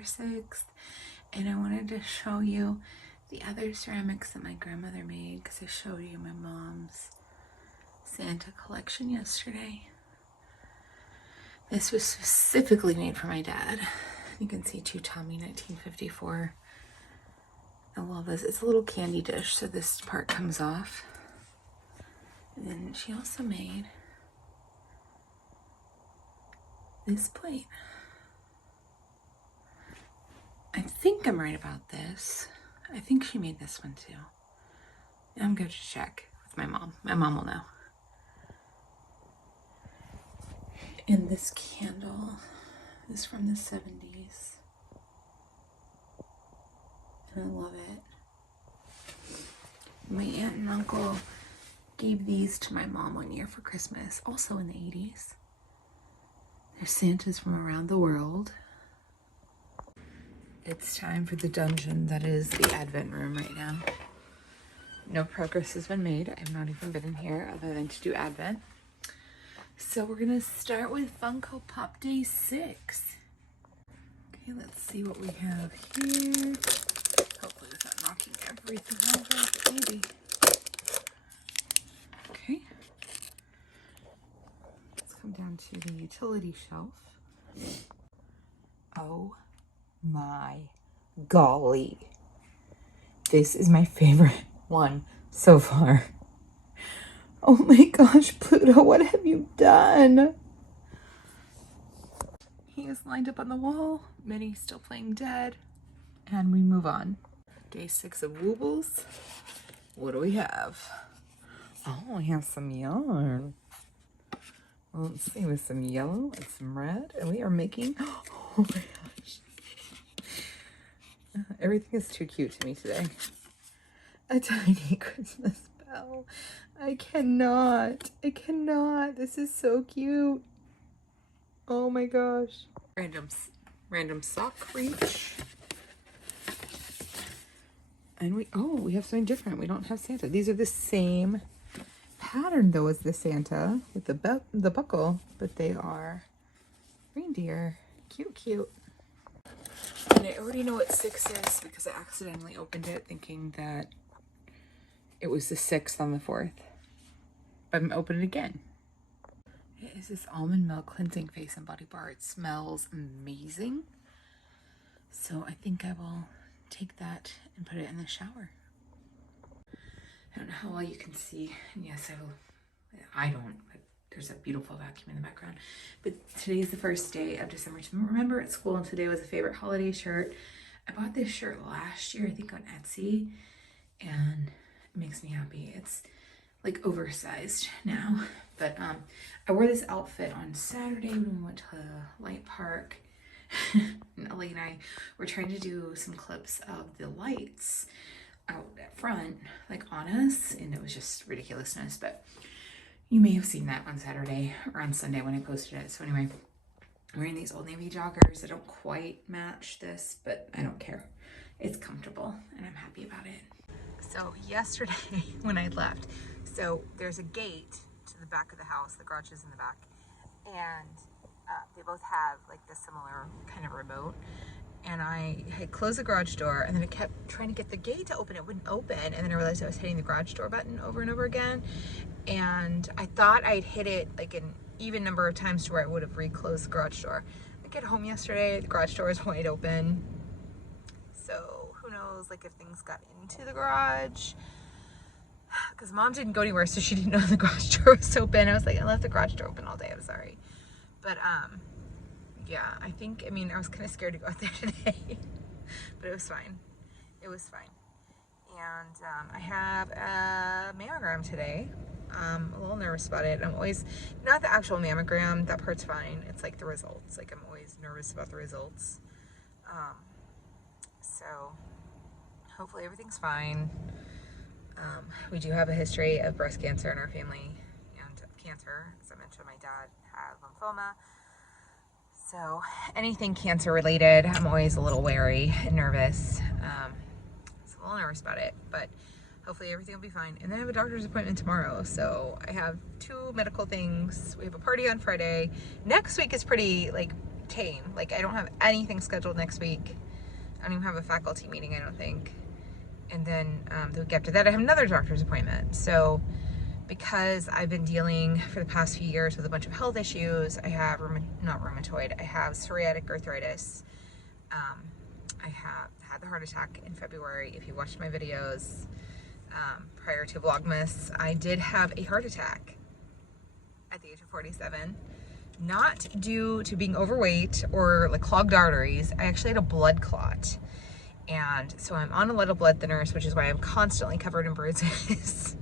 December 6th, and I wanted to show you the other ceramics that my grandmother made because I showed you my mom's Santa collection yesterday. This was specifically made for my dad. You can see to Tommy 1954. I love this. It's a little candy dish, so this part comes off. And then she also made this plate. I think I'm right about this. I think she made this one too. I'm going to check with my mom. My mom will know. And this candle is from the 70s. And I love it. My aunt and uncle gave these to my mom one year for Christmas, also in the 80s. They're Santas from around the world. It's time for the dungeon that is the Advent room right now. No progress has been made. I've not even been in here other than to do Advent. So we're gonna start with Funko Pop Day 6. Okay, let's see what we have here. Hopefully without knocking everything over, but maybe. Okay. Let's come down to the utility shelf. Oh my golly. This is my favorite one so far. Oh my gosh, Pluto, what have you done? He is lined up on the wall. Minnie's still playing dead. And we move on. Day 6 of Woobles. What do we have? Oh, we have some yarn. Well, let's see, with some yellow and some red. And we are making, oh my gosh. Everything is too cute to me today. A tiny Christmas bell. I cannot. This is so cute. Oh my gosh. Random sock reach. And we have something different. We don't have Santa. These are the same pattern though as the Santa with the buckle, but they are reindeer. Cute. And I already know what 6 is because I accidentally opened it thinking that it was the 6th on the 4th. But I'm opening it again. It is this almond milk cleansing face and body bar. It smells amazing. So I think I will take that and put it in the shower. I don't know how well you can see. And yes, I don't. There's a beautiful vacuum in the background. But today is the first day of December to remember at school, and today was a favorite holiday shirt. I bought this shirt last year, I think on Etsy, and it makes me happy. It's like oversized now. But I wore this outfit on Saturday when we went to Light Park. And Ellie and I were trying to do some clips of the lights out at front, like on us, and it was just ridiculousness. But you may have seen that on Saturday or on Sunday when I posted it. So anyway, I'm wearing these Old Navy joggers. I don't quite match this, but I don't care. It's comfortable and I'm happy about it. So yesterday when I left, so there's a gate to the back of the house, the garage is in the back, and they both have like the similar kind of remote. And I had closed the garage door, and then I kept trying to get the gate to open. It wouldn't open, and then I realized I was hitting the garage door button over and over again. And I thought I'd hit it like an even number of times to where I would have reclosed the garage door. I get home yesterday, the garage door is wide open. So who knows, like if things got into the garage. Because Mom didn't go anywhere, so she didn't know the garage door was open. I was like, I left the garage door open all day, I'm sorry. But yeah, I was kind of scared to go out there today, but it was fine. It was fine. And I have a mammogram today. I'm a little nervous about it. I'm always, not the actual mammogram, that part's fine. It's like the results. Like I'm always nervous about the results. So hopefully everything's fine. We do have a history of breast cancer in our family and cancer. As I mentioned, my dad had lymphoma. So anything cancer related, I'm always a little wary and nervous. So a little nervous about it, but hopefully everything will be fine. And then I have a doctor's appointment tomorrow. So I have 2 medical things. We have a party on Friday. Next week is pretty like tame. Like, I don't have anything scheduled next week. I don't even have a faculty meeting, I don't think. And then the week after that, I have another doctor's appointment. So because I've been dealing for the past few years with a bunch of health issues, I have, not rheumatoid, I have psoriatic arthritis. I have had the heart attack in February. If you watched my videos prior to Vlogmas, I did have a heart attack at the age of 47. Not due to being overweight or like clogged arteries. I actually had a blood clot. And so I'm on a lot of blood thinners, which is why I'm constantly covered in bruises.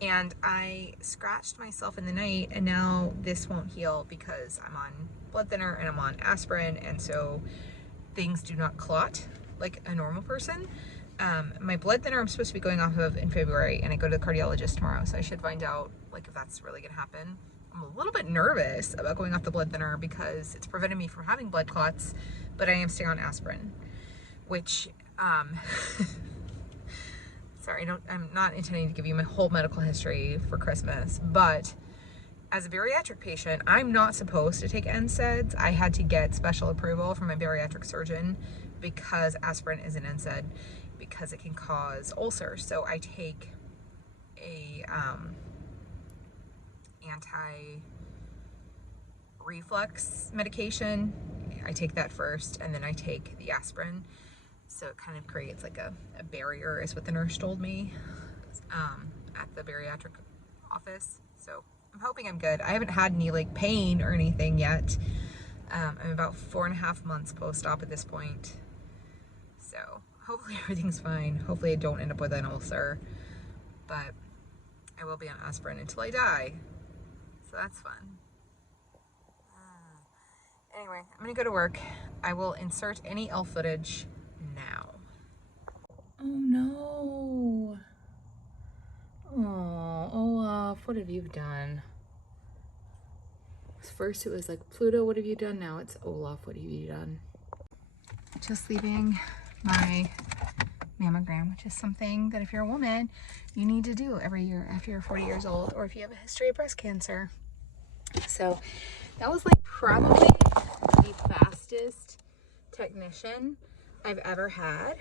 And I scratched myself in the night, and now this won't heal because I'm on blood thinner and I'm on aspirin, and so things do not clot like a normal person. My blood thinner I'm supposed to be going off of in February, and I go to the cardiologist tomorrow, so I should find out like if that's really gonna happen. I'm a little bit nervous about going off the blood thinner because it's preventing me from having blood clots, but I am staying on aspirin, which sorry, I'm not intending to give you my whole medical history for Christmas, but as a bariatric patient, I'm not supposed to take NSAIDs. I had to get special approval from my bariatric surgeon because aspirin is an NSAID because it can cause ulcers. So I take a anti-reflux medication. I take that first, and then I take the aspirin. So it kind of creates like a barrier, is what the nurse told me at the bariatric office. So I'm hoping I'm good. I haven't had any like pain or anything yet. I'm about 4.5 months post-op at this point. So hopefully everything's fine. Hopefully I don't end up with an ulcer. But I will be on aspirin until I die. So that's fun. Anyway, I'm gonna go to work. I will insert any allll footage now. Oh no. Oh, Olaf, what have you done? First it was like, Pluto, what have you done? Now it's Olaf, what have you done? Just leaving my mammogram, which is something that if you're a woman, you need to do every year after you're 40 years old, or if you have a history of breast cancer. So that was like probably the fastest technician I've ever had.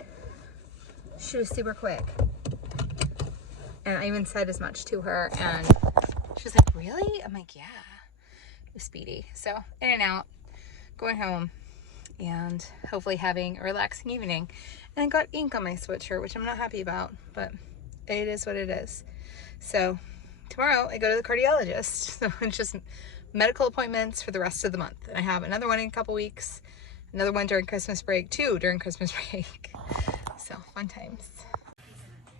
She was super quick. And I even said as much to her, and she was like, really? I'm like, yeah, it was speedy. So in and out, going home, and hopefully having a relaxing evening. And I got ink on my sweatshirt, which I'm not happy about, but it is what it is. So tomorrow I go to the cardiologist. So it's just medical appointments for the rest of the month. And I have another one in a couple weeks, another one during Christmas break, 2 during Christmas break. So fun times.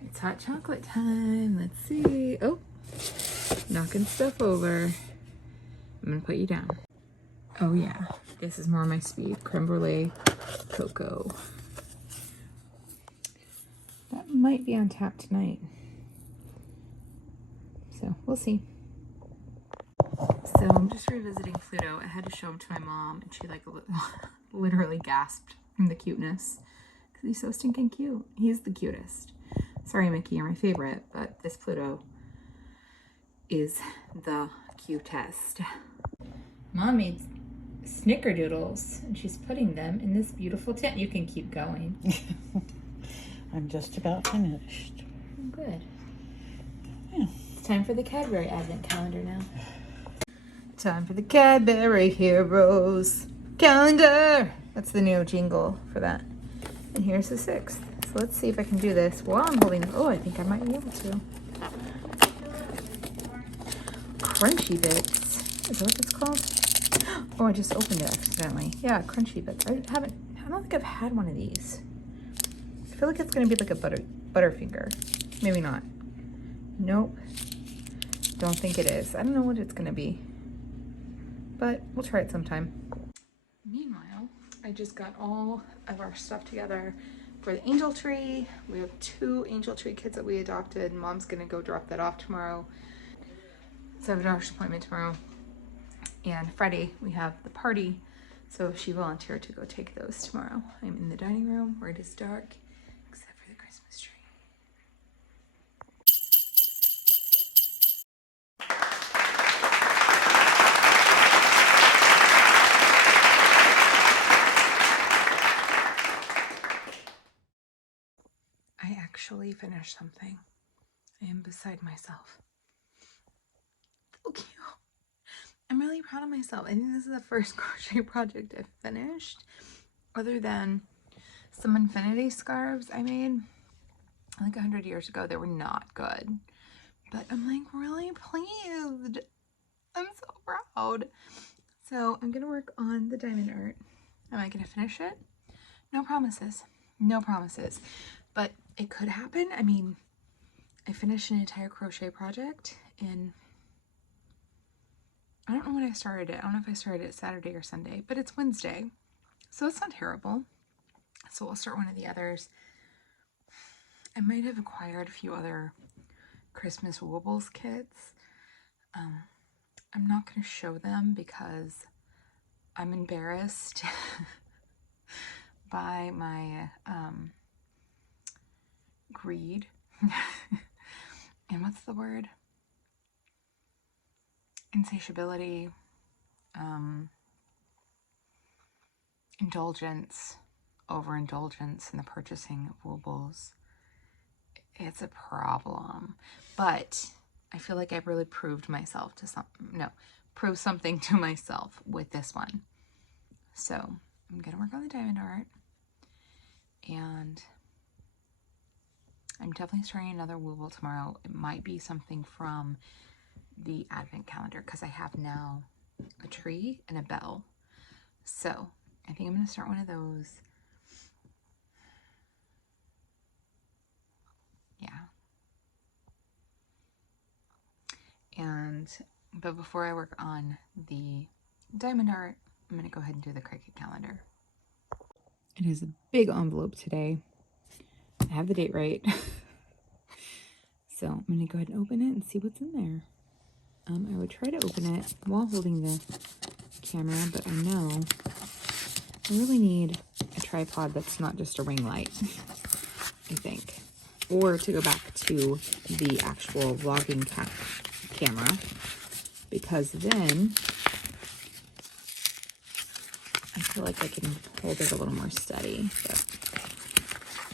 It's hot chocolate time. Let's see. Oh, knocking stuff over. I'm gonna put you down. Oh yeah, this is more my speed. Creme brulee cocoa. That might be on tap tonight. So we'll see. So I'm just revisiting Pluto. I had to show him to my mom, and she like literally gasped from the cuteness because he's so stinking cute. He's the cutest. Sorry, Mickey, you're my favorite, but this Pluto is the cutest. Mom made snickerdoodles, and she's putting them in this beautiful tin. You can keep going. I'm just about finished. Good. Yeah. It's time for the Cadbury Advent Calendar now. Time for the Cadbury Heroes Calendar. That's the new jingle for that. And here's the 6th. So let's see if I can do this while I'm holding. Oh, I think I might be able to. Crunchy Bits. Is that what it's called? Oh, I just opened it accidentally. Yeah, Crunchy Bits. I don't think I've had one of these. I feel like it's gonna be like a Butterfinger. Maybe not. Nope. Don't think it is. I don't know what it's gonna be, but we'll try it sometime. Meanwhile, I just got all of our stuff together for the angel tree. We have 2 angel tree kids that we adopted. Mom's gonna go drop that off tomorrow. So I have a doctor's appointment tomorrow. And Friday we have the party. So she volunteered to go take those tomorrow. I'm in the dining room where it is dark, except for the Christmas tree. actually finished something. I am beside myself. So cute. I'm really proud of myself. I think this is the first crochet project I've finished, other than some infinity scarves I made like 100 years ago. They were not good, but I'm like really pleased. I'm so proud. So I'm gonna work on the diamond art. Am I gonna finish it? No promises. No promises. But it could happen. I mean, I finished an entire crochet project in, I don't know when I started it. I don't know if I started it Saturday or Sunday, but it's Wednesday. So it's not terrible. So we'll start one of the others. I might have acquired a few other Christmas Woobles kits. I'm not going to show them because I'm embarrassed by my greed. And what's the word? Insatiability, indulgence, overindulgence in the purchasing of Woobles. It's a problem, but I feel like I've really proved myself to prove something to myself with this one. So I'm gonna work on the diamond art, and I'm definitely starting another Wooble tomorrow. It might be something from the advent calendar because I have now a tree and a bell. So I think I'm gonna start one of those. Yeah. But before I work on the diamond art, I'm gonna go ahead and do the Cricut calendar. It is a big envelope today. I have the date right. So I'm gonna go ahead and open it and see what's in there. I would try to open it while holding the camera, but I know I really need a tripod that's not just a ring light, I think. Or to go back to the actual vlogging camera, because then I feel like I can hold it a little more steady. But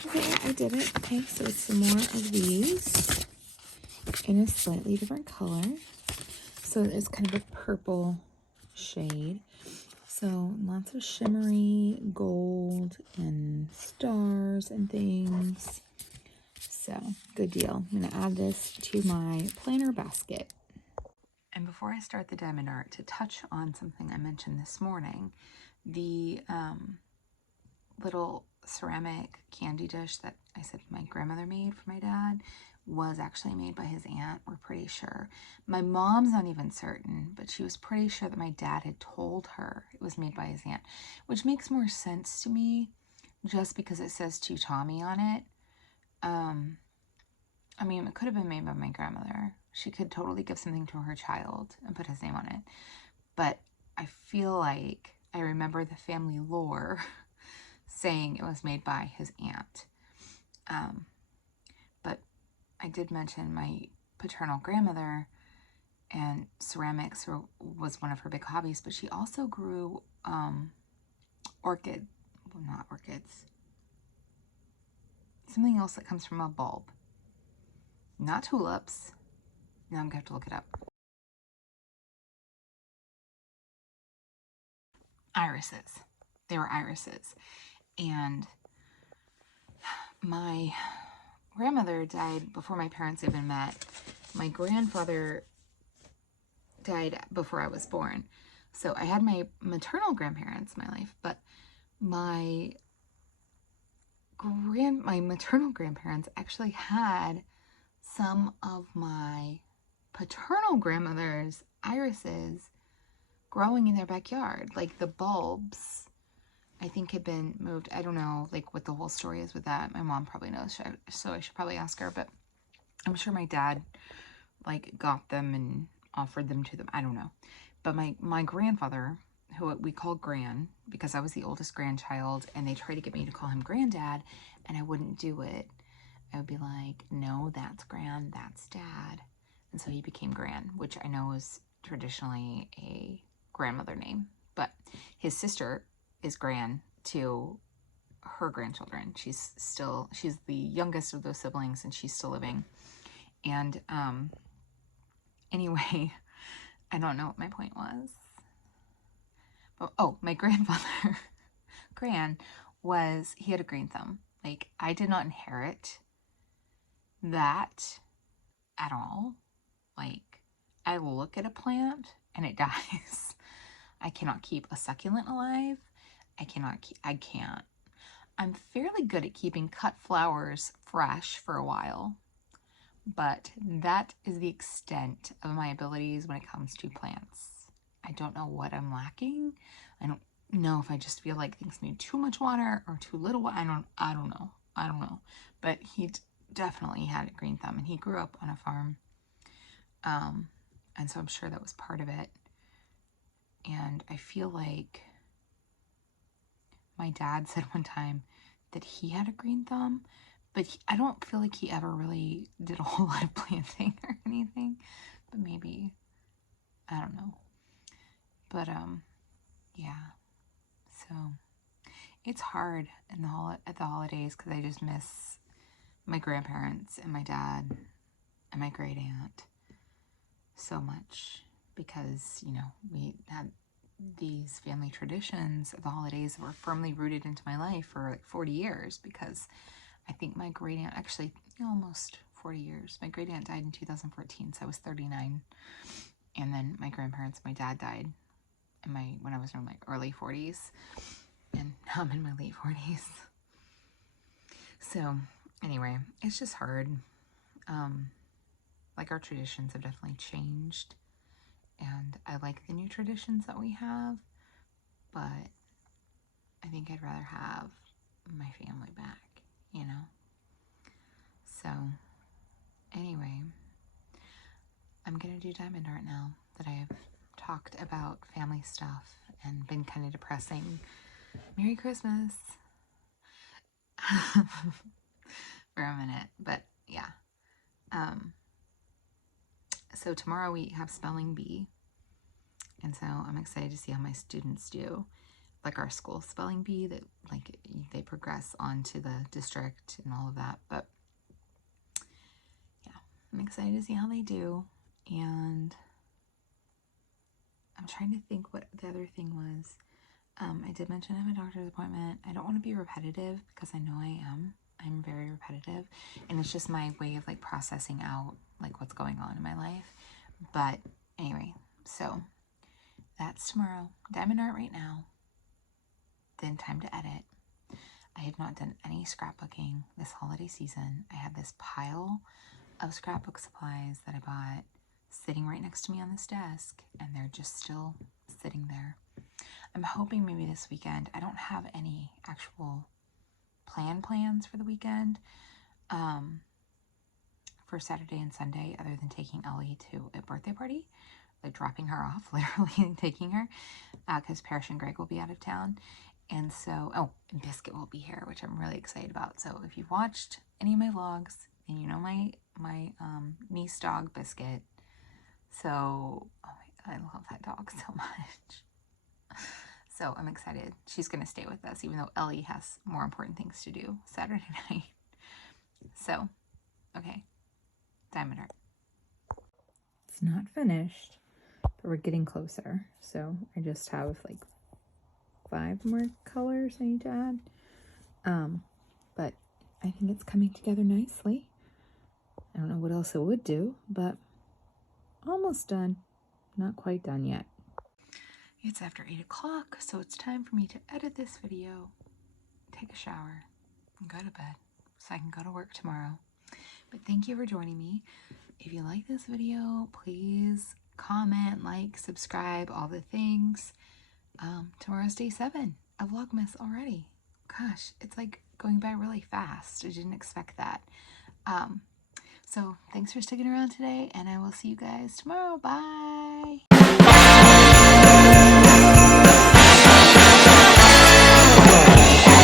okay, I did it. Okay, so it's some more of these in a slightly different color. So it's kind of a purple shade. So lots of shimmery gold and stars and things. So good deal. I'm going to add this to my planner basket. And before I start the diamond art, to touch on something I mentioned this morning, the little ceramic candy dish that I said my grandmother made for my dad was actually made by his aunt, we're pretty sure. My mom's not even certain, but she was pretty sure that my dad had told her it was made by his aunt, which makes more sense to me just because it says to Tommy on it. I mean, it could have been made by my grandmother. She could totally give something to her child and put his name on it. But I feel like I remember the family lore saying it was made by his aunt. But I did mention my paternal grandmother, and ceramics was one of her big hobbies, but she also grew not orchids, something else that comes from a bulb. Not tulips. Now I'm going to have to look it up. Irises. They were irises. And my grandmother died before my parents even met. My grandfather died before I was born. So I had my maternal grandparents in my life, but my maternal grandparents actually had some of my paternal grandmother's irises growing in their backyard. Like the bulbs, I think, had been moved. I don't know like what the whole story is with that. My mom probably knows, so I should probably ask her, but I'm sure my dad like got them and offered them to them. I don't know. But my grandfather, who we call Gran, because I was the oldest grandchild, and they tried to get me to call him Granddad, and I wouldn't do it. I would be like, no, that's Gran, that's Dad. And so he became Gran, which I know is traditionally a grandmother name. But his sister is Gran to her grandchildren. She's the youngest of those siblings, and she's still living. And anyway, I don't know what my point was. But, oh, my grandfather, he had a green thumb. Like, I did not inherit that at all. Like, I look at a plant and it dies. I cannot keep a succulent alive. I can't. I'm fairly good at keeping cut flowers fresh for a while, but that is the extent of my abilities when it comes to plants. I don't know what I'm lacking. I don't know if I just feel like things need too much water or too little water. I don't know. But he definitely had a green thumb, and he grew up on a farm. And so I'm sure that was part of it. And I feel like my dad said one time that he had a green thumb, but I don't feel like he ever really did a whole lot of planting or anything. But maybe, I don't know. But yeah. So it's hard at the holidays because I just miss my grandparents and my dad and my great aunt so much, because, you know, we had these family traditions of the holidays that were firmly rooted into my life for like 40 years, because I think my great aunt, actually, almost 40 years. My great aunt died in 2014, so I was 39. And then my grandparents, my dad died when I was in my early 40s, and now I'm in my late 40s. So anyway, it's just hard. Like, our traditions have definitely changed, and I like the new traditions that we have, but I think I'd rather have my family back, you know? So anyway, I'm gonna do diamond art now that I have talked about family stuff and been kind of depressing. Merry Christmas for a minute, but yeah. So tomorrow we have spelling bee, and so I'm excited to see how my students do. Like, our school spelling bee, that like they progress on to the district and all of that. But yeah, I'm excited to see how they do. And I'm trying to think what the other thing was. I did mention I have a doctor's appointment. I don't want to be repetitive, because I know I am. I'm very repetitive, and it's just my way of like processing out like what's going on in my life. But anyway, so that's tomorrow. Diamond art right now. Then time to edit. I have not done any scrapbooking this holiday season. I have this pile of scrapbook supplies that I bought sitting right next to me on this desk, and they're just still sitting there. I'm hoping maybe this weekend. I don't have any actual plans for the weekend for Saturday and Sunday, other than taking Ellie to a birthday party, like dropping her off, literally taking her, because Parrish and Greg will be out of town. And so, and Biscuit will be here, which I'm really excited about. So if you've watched any of my vlogs, and you know my niece dog, Biscuit. So, oh my God, I love that dog so much. So I'm excited. She's going to stay with us, even though Ellie has more important things to do Saturday night. So, okay. Diamond art. It's not finished, but we're getting closer. So I just have like 5 more colors I need to add. But I think it's coming together nicely. I don't know what else it would do, but almost done. Not quite done yet. It's after 8 o'clock, so it's time for me to edit this video, take a shower, and go to bed so I can go to work tomorrow. But thank you for joining me. If you like this video, please comment, like, subscribe, all the things. Tomorrow's day 7 of Vlogmas already. Gosh, it's like going by really fast. I didn't expect that. So thanks for sticking around today, and I will see you guys tomorrow. Bye!